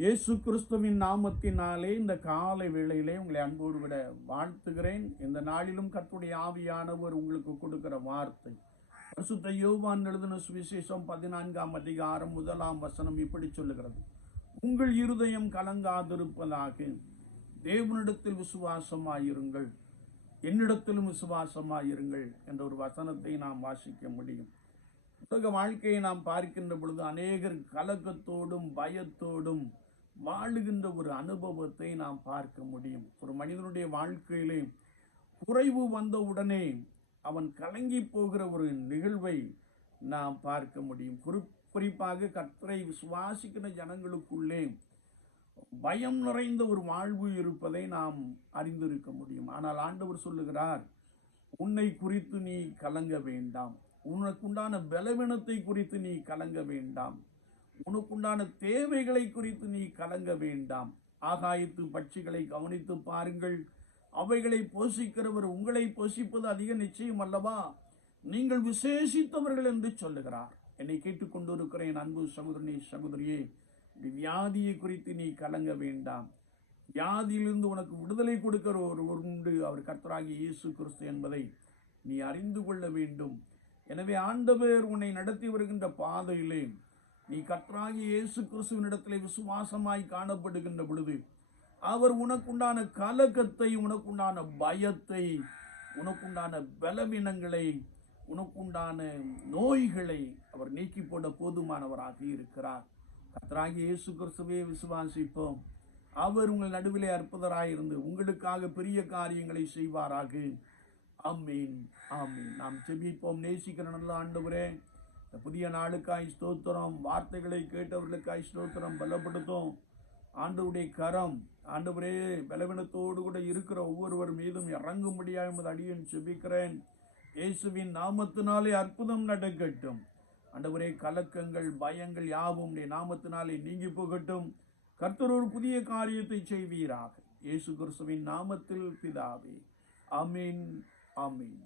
இயேசு கிறிஸ்துவின் நாமத்தினாலே இந்த காலை வேளையிலே உங்களை அன்போடு விட வாழ்த்துகிறேன். இந்த நாளிலும் கர்த்தருடைய ஆவியானவர் உங்களுக்கு கொடுக்கிற வார்த்தை. பரிசுத்த யோவான் எழுதின சுவிசேஷம் பதினான்காம் அதிகாரம் முதலாம் வசனம் இப்படி சொல்லுகிறது. உங்கள் இருதயம் கலங்காதிருப்பதாக தேவனிடத்தில் விசுவாசமாயிருங்கள். என்னிடத்திலும் விசுவாசமாயிருங்கள் என்ற ஒரு வசனத்தை நாம் வாசிக்க முடியும். புத்தக வாழ்க்கையை நாம் பார்க்கின்ற பொழுது அநேகர் கலக்கத்தோடும் பயத்தோடும் வாழுகின்ற ஒரு அனுபவத்தை நாம் பார்க்க முடியும். ஒரு மனிதனுடைய வாழ்க்கையிலே குறைவு வந்த உடனே அவன் கலங்கி போகிற ஒரு நிகழ்வை நாம் பார்க்க முடியும். குறிப்பாக கர்த்தரை விசுவாசிக்கிற ஜனங்களுக்குள்ளே பயம் நிறைந்த ஒரு வாழ்வு இருப்பதை நாம் அறிந்திருக்க முடியும். ஆனால் ஆண்டவர் சொல்லுகிறார் உன்னை குறித்து நீ கலங்க வேண்டாம். உனக்குண்டான பலவீனத்தை குறித்து நீ கலங்க வேண்டாம். உனக்குண்டான தேவைகளை குறித்து நீ கலங்க வேண்டாம். ஆகாயத்து பட்சிகளை கவனித்து பாருங்கள். அவைகளை போஷிக்கிறவர் உங்களை போஷிப்பது அதிக நிச்சயம் அல்லவா? நீங்கள் விசேஷித்தவர்கள் என்று சொல்லுகிறார். என்னை கேட்டுக்கொண்டிருக்கிறேன் அன்பு சகோதரனே சகோதரியே வியாதியை குறித்து நீ கலங்க வேண்டாம். வியாதியிலிருந்து உனக்கு விடுதலை கொடுக்கிற ஒரு உண்டு அவர் கர்த்தராகிய இயேசு கிறிஸ்து என்பதை நீ அறிந்து கொள்ள வேண்டும். எனவே ஆண்டவர் உன்னை நடத்தி வருகின்ற பாதையிலே நீ கர்த்தராகிய இயேசு கிறிஸ்துவினிடத்திலே விசுவாசமாய் காணப்படுகின்ற பொழுது அவர் உனக்குண்டான கலக்கத்தை உனக்குண்டான பயத்தை உனக்குண்டான பலவீனங்களை உனக்குண்டான நோய்களை அவர் நீக்கி போட போதுமானவராக இருக்கிறார். கத்ராகி இயேசு கிறிஸ்துவே விசுவாசிப்போம். அவர் உங்கள் நடுவிலே அற்புதராயிருந்து உங்களுக்காக பெரிய காரியங்களை செய்வாராக. ஆமீன் ஆமீன். நாம் செபிப்போம் நேசிக்கிற நல்ல ஆண்டவரே இந்த புதிய நாளுக்காய் ஸ்தோத்திரம். வார்த்தைகளை கேட்டவர்களுக்காய் ஸ்தோத்திரம். பலப்படுத்தும். ஆண்டவருடைய கரம் ஆண்டவரே பலவீனத்தோடு கூட இருக்கிற ஒவ்வொருவர் மீதும் இறங்கும்படியாக என்பது அடியன் செபிக்கிறேன் இயேசுவின் நாமத்தினாலே அற்புதம் நடக்கட்டும். ஆண்டவரே கலக்கங்கள் பயங்கள் யாவும் உடைய நாமத்தினாலே நீங்கி போகட்டும். கர்த்தர் ஒரு புதிய காரியத்தை செய்வீராக. இயேசு கிறிஸ்துவின் நாமத்தில் பிதாவே. ஆமீன் அமீன்